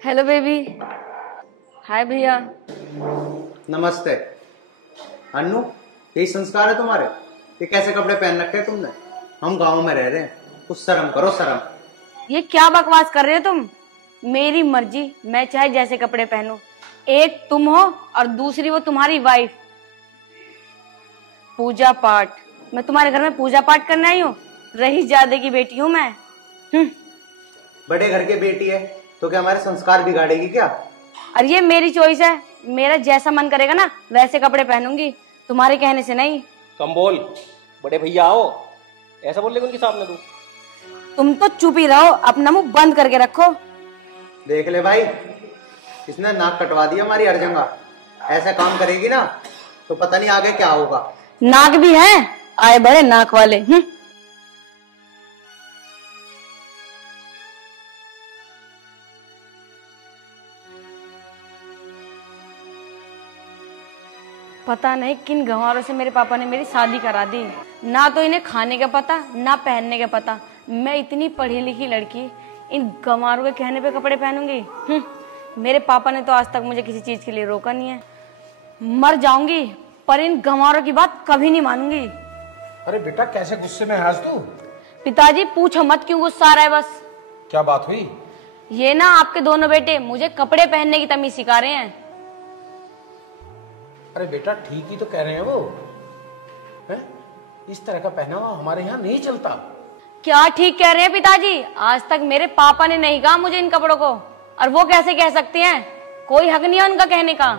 Hello baby. हाय भैया। नमस्ते। अन्नू, यही संस्कार है तुम्हारे? ये कैसे कपड़े पहन रखे हैं तुमने? हम गांव में रह रहे हैं, कुछ शर्म करो, शर्म। ये क्या बकवास कर रहे हो तुम? मेरी मर्जी, मैं चाहे जैसे कपड़े पहनूं। एक तुम हो और दूसरी वो तुम्हारी वाइफ। पूजा पाठ, मैं तुम्हारे घर में पूजा पाठ करने आई हूँ? रईसजादे की बेटी हूँ मैं। बड़े घर की बेटी है तो क्या हमारे संस्कार बिगाड़ेगी क्या? और ये मेरी चॉइस है, मेरा जैसा मन करेगा ना वैसे कपड़े पहनूंगी, तुम्हारे कहने से नहीं। कम बोल, बड़े भैया आओ, ऐसा बोल ले उनके सामने तू। तुम तो चुप ही रहो, अपना मुंह बंद करके रखो। देख ले भाई, इसने नाक कटवा दिया हमारी हर जगह। ऐसा काम करेगी ना तो पता नहीं आगे क्या होगा। नाक भी है, आए बड़े नाक वाले। पता नहीं किन गंवारों से मेरे पापा ने मेरी शादी करा दी। ना तो इन्हें खाने का पता, ना पहनने का पता। मैं इतनी पढ़ी लिखी लड़की इन गंवारों के कहने पे कपड़े पहनूंगी? मेरे पापा ने तो आज तक मुझे किसी चीज के लिए रोका नहीं है। मर जाऊंगी पर इन गंवारों की बात कभी नहीं मानूंगी। अरे बेटा, कैसे गुस्से में है आज तू? पिताजी पूछो मत क्यों गुस्सा आ रहा है बस। क्या बात हुई? ये ना आपके दोनों बेटे मुझे कपड़े पहनने की तमीज सिखा रहे हैं। अरे बेटा, ठीक ही तो कह रहे हैं वो है? इस तरह का पहनावा हमारे यहाँ नहीं चलता। क्या ठीक कह रहे हैं पिताजी? आज तक मेरे पापा ने नहीं कहा मुझे इन कपड़ों को, और वो कैसे कह सकते हैं? कोई हक नहीं है उनका कहने का।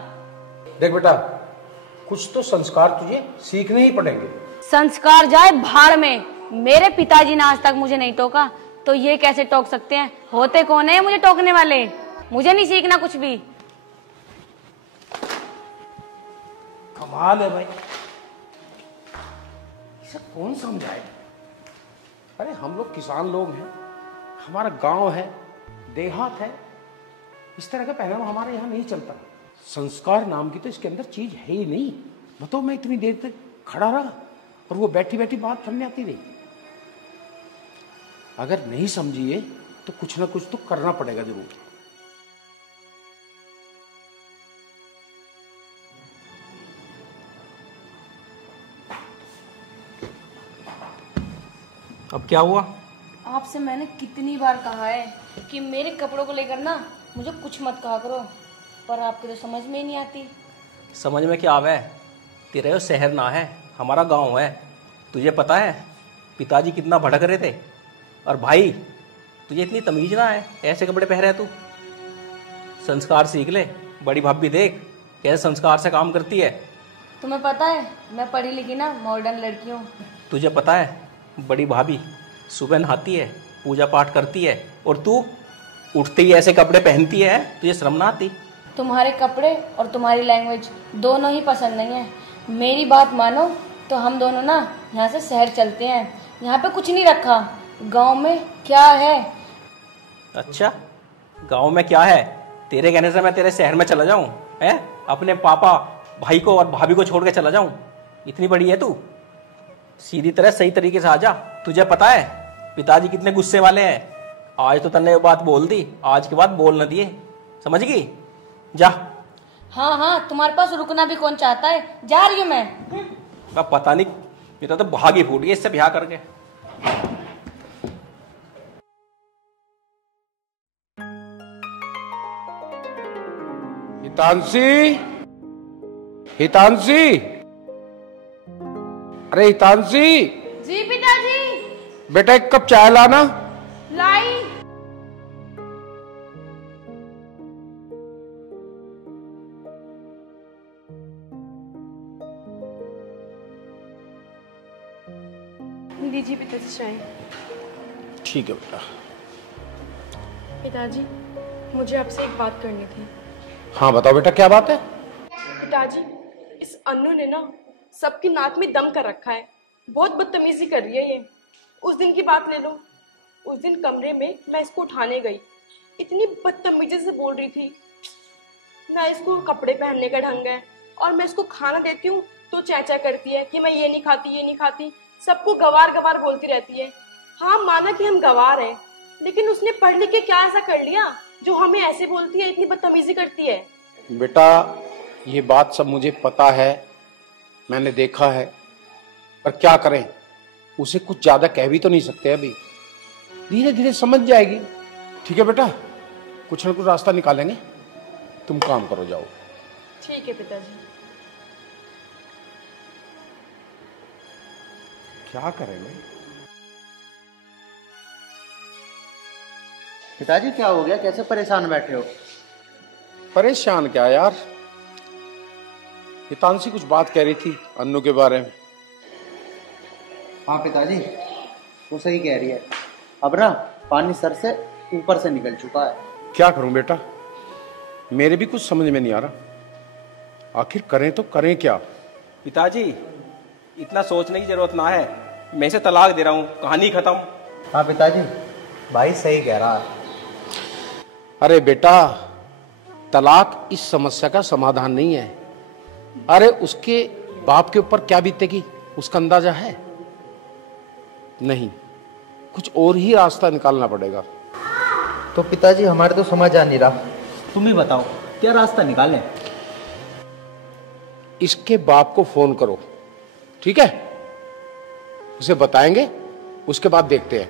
देख बेटा, कुछ तो संस्कार तुझे सीखने ही पड़ेंगे। संस्कार जाए भाड़ में। मेरे पिताजी ने आज तक मुझे नहीं टोका, तो ये कैसे टोक सकते हैं? होते कौन है मुझे टोकने वाले? मुझे नहीं सीखना कुछ भी। कमाल है भाई, इसे कौन समझाए? अरे हम लोग किसान लोग हैं, हमारा गांव है, देहात है, इस तरह का पहनावा हमारे यहाँ नहीं चलता। संस्कार नाम की तो इसके अंदर चीज है ही नहीं। बताओ, मैं इतनी देर तक खड़ा रहा और वो बैठी बैठी बात समझ आती रही। अगर नहीं समझिए तो कुछ ना कुछ तो करना पड़ेगा जरूर। अब क्या हुआ? आपसे मैंने कितनी बार कहा है कि मेरे कपड़ों को लेकर ना मुझे कुछ मत कहा करो, पर आपके तो समझ में ही नहीं आती। समझ में क्या आवे? तेरा शहर ना है, हमारा गांव है। तुझे पता है पिताजी कितना भड़क रहे थे? और भाई, तुझे इतनी तमीज ना है, ऐसे कपड़े पहन रहे तू। संस्कार सीख ले। बड़ी भाभी देख कैसे संस्कार से काम करती है। तुम्हें पता है मैं पढ़ी लिखी ना मॉडर्न लड़की हूँ। तुझे पता है बड़ी भाभी सुबह नहाती है, पूजा पाठ करती है, और तू उठते ही ऐसे कपड़े पहनती है। तुझे शर्म ना आती? तुम्हारे कपड़े और तुम्हारी लैंग्वेज दोनों ही पसंद नहीं है। मेरी बात मानो तो हम दोनों ना यहाँ से शहर चलते हैं। यहाँ पे कुछ नहीं रखा, गांव में क्या है? अच्छा, गांव में क्या है? तेरे कहने से मैं तेरे शहर में चला जाऊं? है अपने पापा भाई को और भाभी को छोड़ के चला जाऊं? इतनी बड़ी है तू? सीधी तरह सही तरीके से आ जा। तुझे पता है पिताजी कितने गुस्से वाले हैं। आज तो तन्ने बात बोल दी, आज के बाद बोल न दिए, समझ गई? जा। हाँ हाँ, तुम्हारे पास रुकना भी कौन चाहता है? जा रही हूँ मैं। अब पता नहीं, मेरा तो भागी फूट गई इससे ब्याह करके। हितांशी, हितांशी, अरे हितांशी। जी पिताजी। बेटा, एक कप चाय लाना। लाई। दीजिए पिताजी चाय। ठीक है बेटा। पिताजी, मुझे आपसे एक बात करनी थी। हाँ बताओ बेटा, क्या बात है? पिताजी, इस अन्नू ने ना सबकी नाक में दम कर रखा है। बहुत बदतमीजी कर रही है ये। उस दिन की बात ले लो, उस दिन कमरे में मैं इसको उठाने गई, इतनी बदतमीजी से बोल रही थी। ना इसको कपड़े पहनने का ढंग है, और मैं इसको खाना देती हूँ तो चैचा करती है कि मैं ये नहीं खाती, ये नहीं खाती। सबको गवार गवार बोलती रहती है। हाँ, माना कि हम गवार हैं, लेकिन उसने पढ़ लिख के क्या ऐसा कर लिया जो हमें ऐसे बोलती है, इतनी बदतमीजी करती है? बेटा ये बात सब मुझे पता है, मैंने देखा है, पर क्या करें, उसे कुछ ज्यादा कह भी तो नहीं सकते अभी, धीरे धीरे समझ जाएगी। ठीक है बेटा, कुछ ना कुछ रास्ता निकालेंगे, तुम काम करो, जाओ। ठीक है पिताजी। क्या करेंगे? पिताजी क्या हो गया, कैसे परेशान बैठे हो? परेशान क्या यार, ये तानसी कुछ बात कह रही थी अन्नू के बारे में। हाँ पिताजी, वो सही कह रही है। अब ना पानी सर से ऊपर से निकल चुका है। क्या करूं बेटा, मेरे भी कुछ समझ में नहीं आ रहा, आखिर करें तो करें क्या? पिताजी इतना सोचने की जरूरत ना है, मैं इसे तलाक दे रहा हूँ, कहानी खत्म। हाँ पिताजी, भाई सही कह रहा है। अरे बेटा, तलाक इस समस्या का समाधान नहीं है। अरे उसके बाप के ऊपर क्या बीतेगी उसका अंदाजा है? नहीं, कुछ और ही रास्ता निकालना पड़ेगा। तो पिताजी हमारे तो समझ आ नहीं रहा, तुम ही बताओ क्या रास्ता निकालें? इसके बाप को फोन करो, ठीक है? उसे बताएंगे, उसके बाद देखते हैं।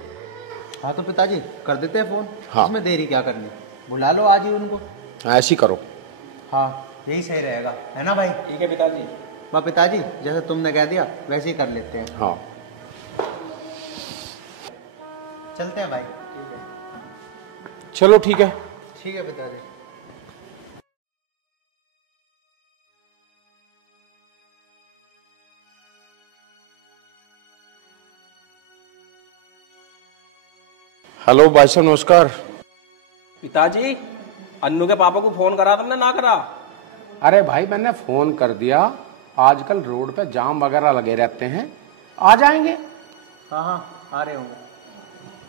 हाँ तो पिताजी कर देते हैं फोन। हाँ। इसमें देरी क्या करनी, बुला लो आज ही उनको। ऐसी करो। हाँ यही सही रहेगा, है ना भाई? ठीक है पिताजी। वाह पिताजी, जैसे तुमने कह दिया वैसे ही कर लेते हैं। हाँ चलते हैं भाई। चलो ठीक है। ठीक है पिताजी। हेलो भाई साहब, नमस्कार। पिताजी अन्नू के पापा को फोन करा तुमने, ना करा? अरे भाई मैंने फोन कर दिया, आजकल रोड पे जाम वगैरह लगे रहते हैं, आ जाएंगे। हाँ हाँ आ रहे होंगे।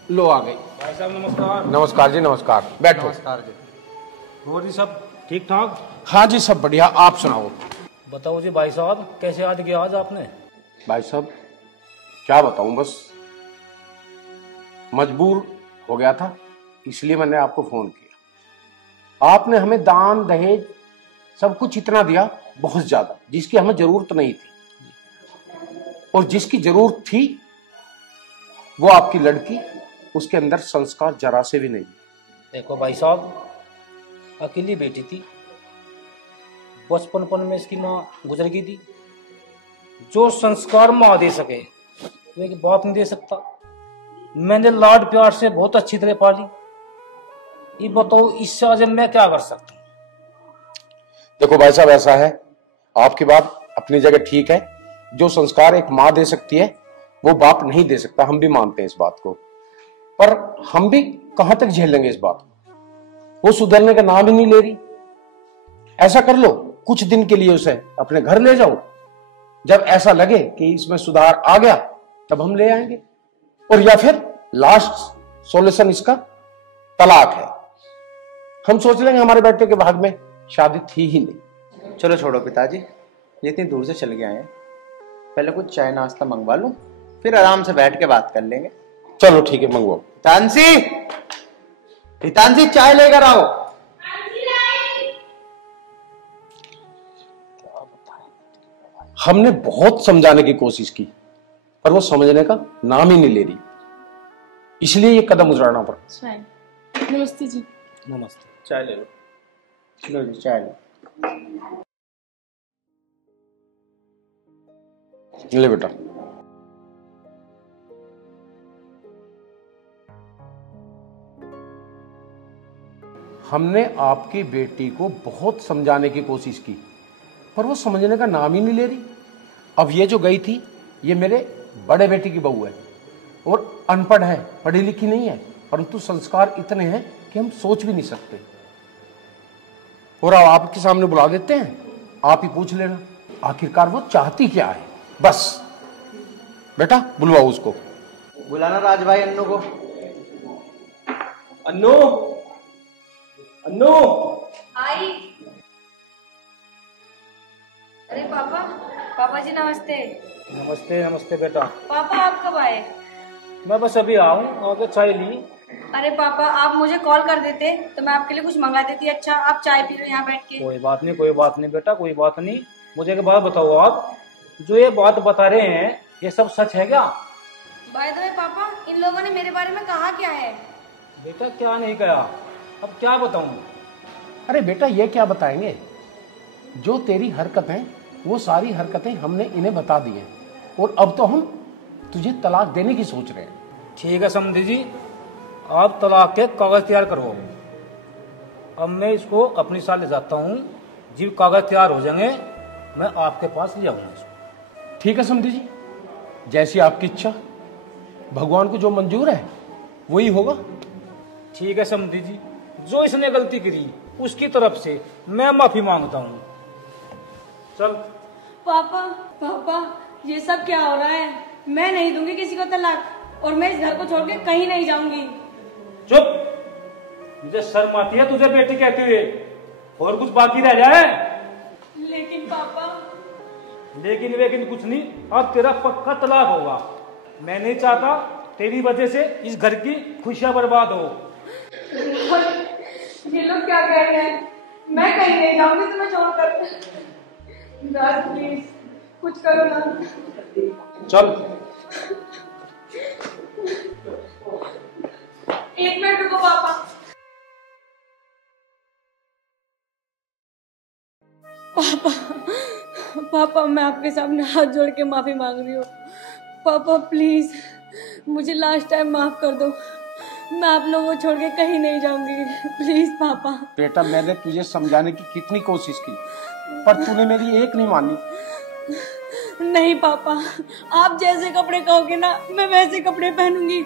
लो आ गई। भाई साहब नमस्कार। नमस्कार जी, नमस्कार, बैठो। नमस्कार जी। और जी सब ठीक ठाक? हाँ जी सब बढ़िया, आप सुनाओ। बताओ जी भाई साहब, कैसे याद किया आज आपने? भाई साहब क्या बताऊं, बस मजबूर हो गया था, इसलिए मैंने आपको फोन किया। आपने हमें दान दहेज सब कुछ इतना दिया, बहुत ज्यादा, जिसकी हमें जरूरत नहीं थी, और जिसकी जरूरत थी वो आपकी लड़की, उसके अंदर संस्कार जरा से भी नहीं। देखो भाई साहब, अकेली बेटी थी, बचपन में इसकी माँ गुजर गई थी। जो संस्कार माँ दे सके वो एक बाप नहीं दे सकता। मैंने लाड प्यार से बहुत अच्छी तरह पाली, ये बताओ इससे आज मैं क्या कर सकता हूँ? देखो भाई साहब, ऐसा है, आपकी बात अपनी जगह ठीक है, जो संस्कार एक माँ दे सकती है वो बाप नहीं दे सकता, हम भी मानते हैं इस बात को, पर हम भी कहां तक झेलेंगे इस बात को? वो सुधरने का नाम ही नहीं ले रही। ऐसा कर लो, कुछ दिन के लिए उसे अपने घर ले जाओ, जब ऐसा लगे कि इसमें सुधार आ गया तब हम ले आएंगे, और या फिर लास्ट सॉल्यूशन इसका तलाक है। हम सोच लेंगे हमारे बेटे के भाग में शादी थी ही नहीं। चलो छोड़ो पिताजी, ये इतनी दूर से चल के आए हैं, पहले कुछ चाय नाश्ता मंगवा लो, फिर आराम से बैठ के बात कर लेंगे। चलो ठीक है, मंगवाओ। तानसी, तानसी चाय लेकर आओ। हमने बहुत समझाने की कोशिश की, पर वो समझने का नाम ही नहीं ले रही, इसलिए ये कदम उठाना पड़ा। नमस्ते जी। नमस्ते। चाय ले लो। लो जी चाय लो। ले बेटा। हमने आपकी बेटी को बहुत समझाने की कोशिश की, पर वो समझने का नाम ही नहीं ले रही। अब ये जो गई थी, ये मेरे बड़े बेटे की बहू है, और अनपढ़ है, पढ़ी लिखी नहीं है, परंतु संस्कार इतने हैं कि हम सोच भी नहीं सकते। और अब आपके सामने बुला देते हैं, आप ही पूछ लेना आखिरकार वो चाहती क्या है। बस बेटा बुलवाओ उसको। बुलाना राज भाई अन्नू को। अन्नू, अन्नू। आई। अरे पापा, पापा जी नमस्ते। नमस्ते नमस्ते बेटा। पापा आप कब आए? मैं बस अभी आऊँ, आगे चाय ली। अरे पापा, आप मुझे कॉल कर देते तो मैं आपके लिए कुछ मंगा देती। अच्छा, आप चाय पी लो यहाँ बैठ के। कोई बात नहीं, कोई बात नहीं बेटा, कोई बात नहीं। मुझे एक बात बताओ, आप जो ये बात बता रहे हैं ये सब सच है क्या? बाय द वे पापा, इन लोगों ने मेरे बारे में कहा क्या है? बेटा क्या नहीं कहा, अब क्या बताऊं? अरे बेटा ये क्या बताएंगे, जो तेरी हरकतें वो सारी हरकतें हमने इन्हें बता दी हैं और अब तो हम तुझे तलाक देने की सोच रहे हैं। ठीक है समधी जी, आप तलाक के कागज तैयार करो। अब मैं इसको अपनी साथ ले जाता हूँ, जब कागज तैयार हो जाएंगे मैं आपके पास ले आऊंगा इसको। ठीक है समधी जी, जैसी आपकी इच्छा, भगवान को जो मंजूर है वही होगा। ठीक है समधी जी, जो इसने गलती करी उसकी तरफ से मैं माफी मांगता हूँ। चल। पापा पापा, ये सब क्या हो रहा है? मैं नहीं दूंगी किसी को तलाक और मैं इस घर को छोड़ के कहीं नहीं जाऊंगी। चुप, मुझे शर्म आती है तुझे बेटी कहते हुए। और कुछ बाकी रह जाए? लेकिन पापा। लेकिन वेकिन कुछ नहीं, अब तेरा पक्का तलाक होगा। मैं नहीं चाहता तेरी वजह से इस घर की खुशियां बर्बाद हो। ये लोग क्या कह रहे हैं? मैं कहीं नहीं जाऊंगी तुम्हें छोड़कर। राज प्लीज कुछ करो ना। चल। एक मिनट रुको पापा। पापा, मैं आपके सामने हाथ जोड़ के माफी मांग रही हूँ। पापा प्लीज मुझे लास्ट टाइम माफ कर दो। मैं आप लोगों को छोड़ के कहीं नहीं जाऊंगी, प्लीज पापा। बेटा मैंने तुझे समझाने की कितनी कोशिश की पर तूने मेरी एक नहीं मानी। नहीं पापा, आप जैसे कपड़े कहोगे ना मैं वैसे कपड़े पहनूंगी।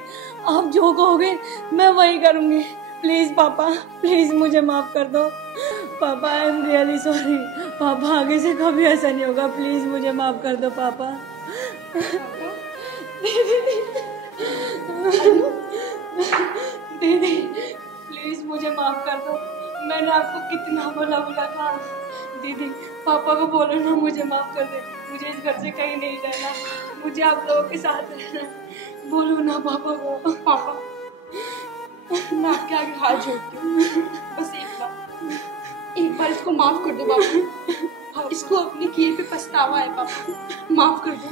आप जो कहोगे मैं वही करूंगी। प्लीज पापा, प्लीज मुझे माफ कर दो। पापा आई एम रियली सॉरी। पापा आगे से कभी ऐसा नहीं होगा, प्लीज मुझे माफ कर दो पापा। दीदी प्लीज मुझे माफ कर दो। मैंने आपको कितना बुला था। दीदी पापा को बोलो ना मुझे माफ कर दे। मुझे इस घर से कहीं नहीं रहना, मुझे आप लोगों के साथ रहना है। बोलो ना पापा को। पापा मैं आपके आगे हाथ जोड़ती हूँ, बस एक बार इसको माफ कर दो पापा। इसको अपने किए पे पछतावा है पापा, माफ कर दो।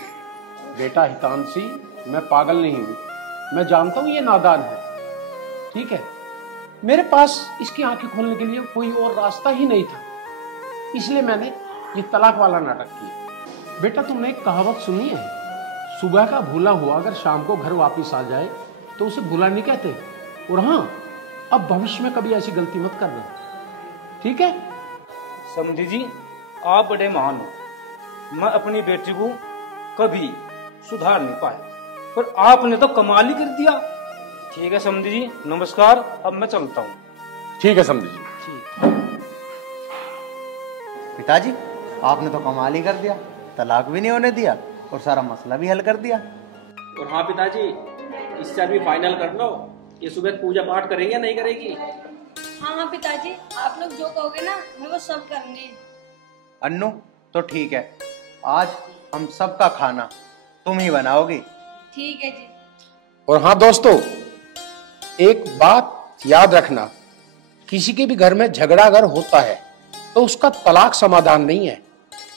बेटा हितांशी, मैं पागल नहीं हूँ, मैं जानता हूँ ये नादान है, ठीक है। मेरे पास इसकी आंखें खोलने के लिए कोई और रास्ता ही नहीं था, इसलिए मैंने ये तलाक वाला नाटक किया। बेटा तुमने एक कहावत सुनी है, सुबह का भूला हुआ अगर शाम को घर वापस आ जाए तो उसे भूला नहीं कहते। और हाँ, अब भविष्य में कभी ऐसी गलती मत करना, ठीक है। समधी जी आप बड़े महान हो, मैं अपनी बेटी को कभी सुधार नहीं पाया, पर आपने तो कमाल ही कर दिया। ठीक है समधी जी, नमस्कार, अब मैं चलता हूँ। ठीक है समधी जी। पिताजी आपने तो कमाल ही कर दिया, तलाक भी नहीं होने दिया और सारा मसला भी हल कर दिया। और हाँ पिताजी, इससे अभी फाइनल कर लो, ये सुबह पूजा पाठ करेगी या नहीं करेगी? हाँ पिताजी, आप लोग जो कहोगे ना मैं वो सब करूंगी। अन्नू तो ठीक है, आज हम सबका खाना तुम ही बनाओगी। ठीक है जी। और हाँ दोस्तों, एक बात याद रखना, किसी के भी घर में झगड़ा अगर होता है तो उसका तलाक समाधान नहीं है,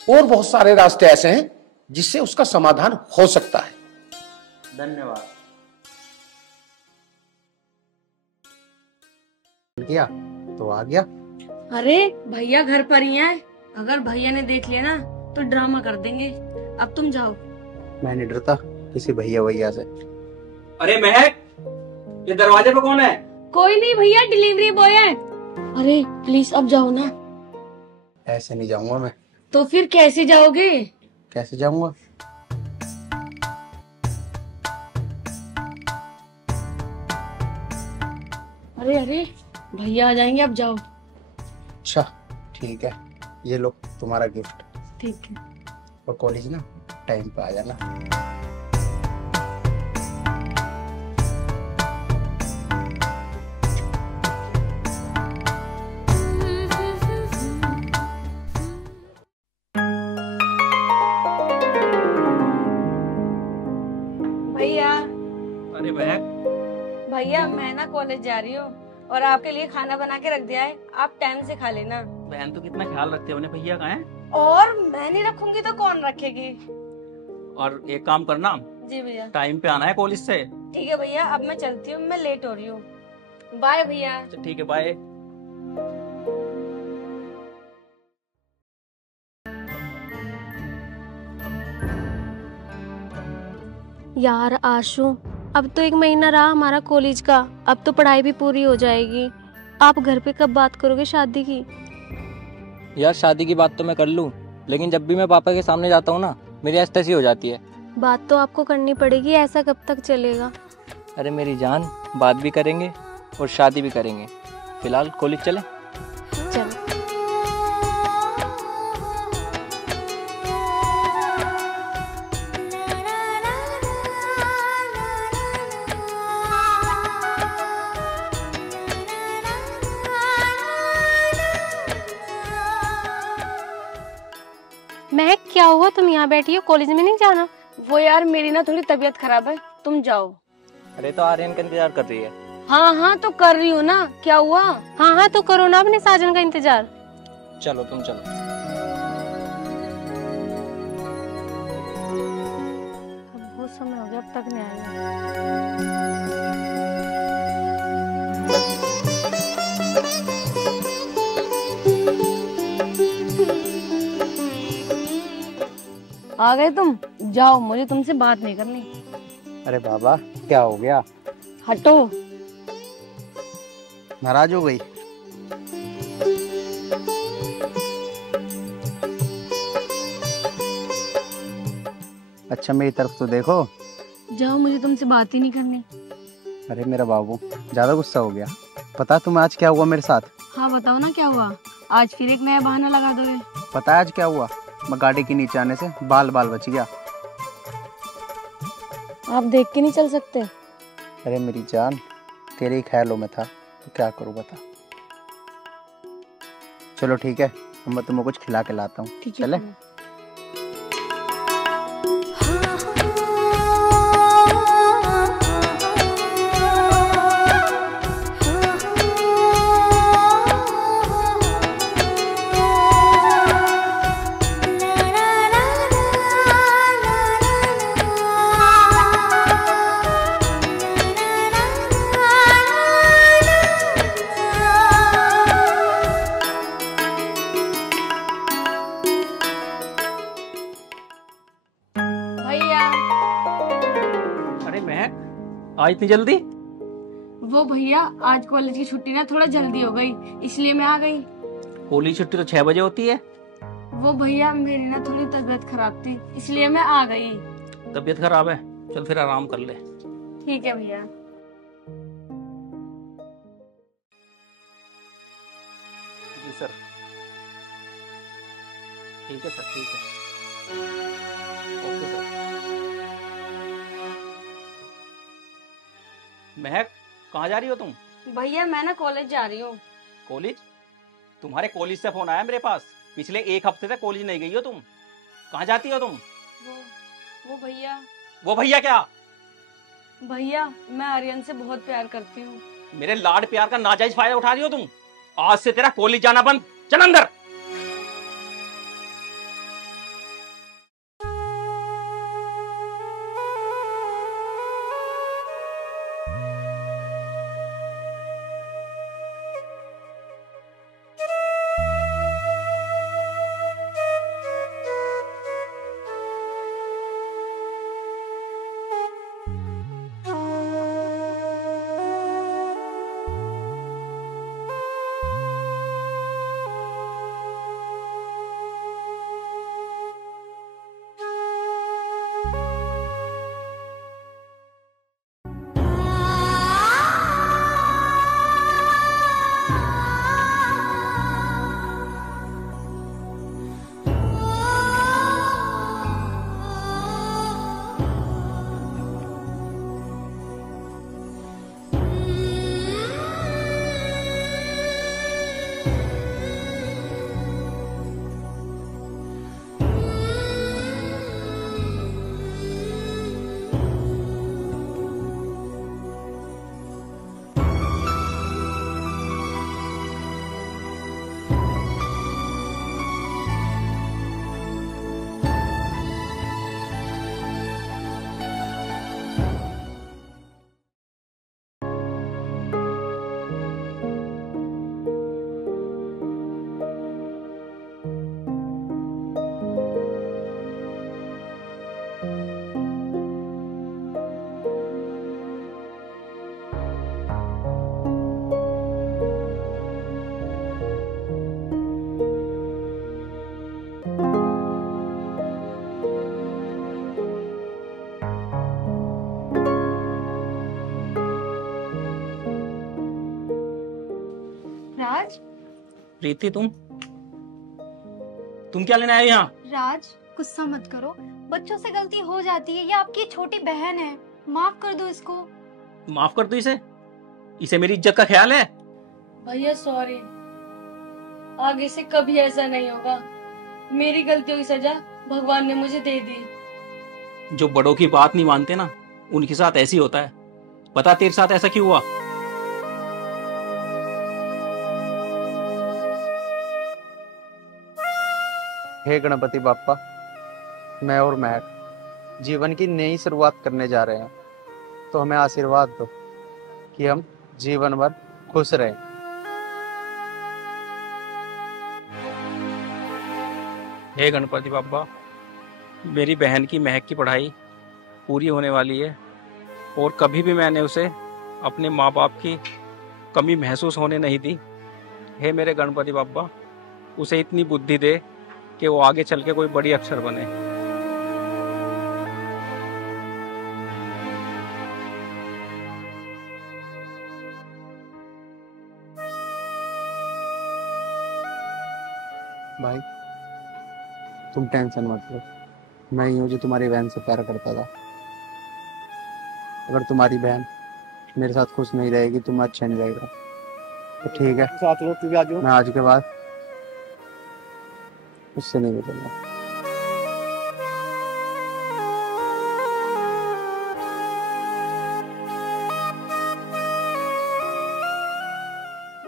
और बहुत सारे रास्ते ऐसे हैं जिससे उसका समाधान हो सकता है। धन्यवाद। किया तो आ गया। अरे भैया घर पर ही हैं, अगर भैया ने देख लिया ना तो ड्रामा कर देंगे। अब तुम जाओ। मैं नहीं डरता किसी भैया से। अरे महक, ये दरवाजे पे कौन है? कोई नहीं भैया, डिलीवरी बॉय है। अरे प्लीज अब जाओ ना। ऐसे नहीं जाऊंगा मैं। तो फिर कैसे जाओगे? कैसे जाऊंगा? अरे अरे भैया आ जाएंगे, अब जाओ। अच्छा ठीक है, ये लो तुम्हारा गिफ्ट। ठीक है। और कॉलेज ना टाइम पे आ जाना। भैया। अरे महक, भैया मैं ना कॉलेज जा रही हूँ और आपके लिए खाना बना के रख दिया है, आप टाइम से खा लेना। बहन तो कितना ख्याल रखते हो, भैया कहाँ है? और मैं नहीं रखूंगी तो कौन रखेगी? और एक काम करना, जी भैया। टाइम पे आना है कॉलेज से। ठीक है भैया, अब मैं चलती हूँ, मैं लेट हो रही हूँ। बाय भैया। अच्छा ठीक है, बाय। यार आशु, अब तो 1 महीना रहा हमारा कॉलेज का, अब तो पढ़ाई भी पूरी हो जाएगी। आप घर पे कब बात करोगे शादी की? यार शादी की बात तो मैं कर लूँ, लेकिन जब भी मैं पापा के सामने जाता हूँ ना, मेरी ऐसी तैसी हो जाती है। बात तो आपको करनी पड़ेगी, ऐसा कब तक चलेगा? अरे मेरी जान, बात भी करेंगे और शादी भी करेंगे। फिलहाल कॉलेज चले। चलो। महक, क्या हुआ? तुम यहाँ बैठी हो, कॉलेज में नहीं जाना? वो यार मेरी ना थोड़ी तबीयत खराब है, तुम जाओ। अरे तो आर्यन का इंतजार कर रही है। हाँ हाँ तो कर रही हूँ ना, क्या हुआ? हाँ हाँ तो करो ना अपने साजन का इंतजार। चलो तुम चलो। अब बहुत समय हो गया, अब तक नहीं आया। आ गए तुम? जाओ, मुझे तुमसे बात नहीं करनी। अरे बाबा, क्या हो गया? हटो। नाराज हो गई? अच्छा मेरी तरफ तो देखो। जाओ, मुझे तुमसे बात ही नहीं करनी। अरे मेरा बाबू, ज्यादा गुस्सा हो गया। पता तुम्हें आज क्या हुआ मेरे साथ? हाँ बताओ ना, क्या हुआ? आज फिर एक नया बहाना लगा दोगे। पता है आज क्या हुआ? मैं गाड़ी के नीचे आने से बाल बच गया। आप देख के नहीं चल सकते? अरे मेरी जान, तेरे ही ख्यालों में था तो क्या करूँ बता। चलो ठीक है, मैं तुम्हें कुछ खिला के लाता हूँ। ठीक है, चले? आज इतनी जल्दी? वो भैया, आज कॉलेज की छुट्टी ना थोड़ा जल्दी हो गई, इसलिए मैं आ गई। कॉलेज छुट्टी तो 6 बजे होती है। वो भैया मेरी ना थोड़ी तबीयत खराब थी, इसलिए मैं आ गई। तबीयत खराब है? चल फिर आराम कर ले। ठीक है भैया। जी सर। ठीक है सर, ठीक है। Okay sir. महक, कहाँ जा रही हो तुम? भैया मैं ना कॉलेज जा रही हूँ। कॉलेज? तुम्हारे कॉलेज से फोन आया मेरे पास, पिछले 1 हफ्ते से कॉलेज नहीं गई हो तुम। कहाँ जाती हो तुम? वो भैया। वो भैया क्या? भैया मैं आर्यन से बहुत प्यार करती हूँ। मेरे लाड प्यार का नाजायज फायदा उठा रही हो तुम। आज से तेरा कॉलेज जाना बंद। चल अंदर। राज। प्रीति तुम क्या लेने आए यहाँ? राज गुस्सा मत करो, बच्चों से गलती हो जाती है, ये आपकी छोटी बहन है, माफ कर दो इसको। माफ कर दो इसे मेरी इज्जत का ख्याल है? भैया सॉरी, आगे से कभी ऐसा नहीं होगा। मेरी गलतियों की सजा भगवान ने मुझे दे दी। जो बड़ों की बात नहीं मानते ना, उनके साथ ऐसी होता है। बता तेरे साथ ऐसा क्यों हुआ? हे गणपति बाप्पा, मैं और महक जीवन की नई शुरुआत करने जा रहे हैं, तो हमें आशीर्वाद दो कि हम जीवन भर खुश रहें। हे गणपति बाप्पा, मेरी बहन की महक की पढ़ाई पूरी होने वाली है और कभी भी मैंने उसे अपने माँ बाप की कमी महसूस होने नहीं दी। हे मेरे गणपति बाप्पा, उसे इतनी बुद्धि दे कि वो आगे चल के कोई बड़ी अफसर बने। भाई तुम टेंशन मत लो, मैं ही हूँ जो तुम्हारी बहन से प्यार करता था। अगर तुम्हारी बहन मेरे साथ खुश नहीं रहेगी तो मैं अच्छा नहीं रहेगा। तो ठीक है, साथ लो, तू भी आ जाओ। मैं आज के बाद उससे नहीं बदलूंगा।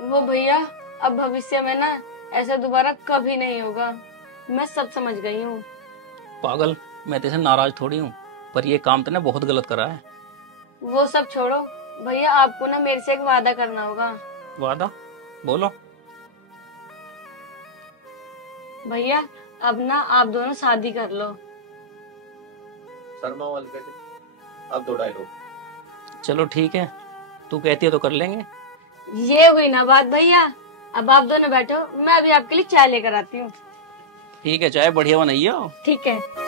वो भैया, अब भविष्य में ना ऐसा दोबारा कभी नहीं होगा, मैं सब समझ गई हूँ। पागल, मैं तेरे से नाराज थोड़ी हूँ, पर ये काम तूने बहुत गलत करा है। वो सब छोड़ो भैया, आपको ना मेरे से एक वादा करना होगा। वादा? बोलो। भैया अब ना आप दोनों शादी कर लो। शर्मा वाले बेटे, अब दो डायलॉग। चलो ठीक है, तू कहती है तो कर लेंगे। ये हुई ना बात भैया, अब आप दोनों बैठो, मैं अभी आपके लिए चाय लेकर आती हूँ। ठीक है, चाय बढ़िया बनाइए। ठीक है।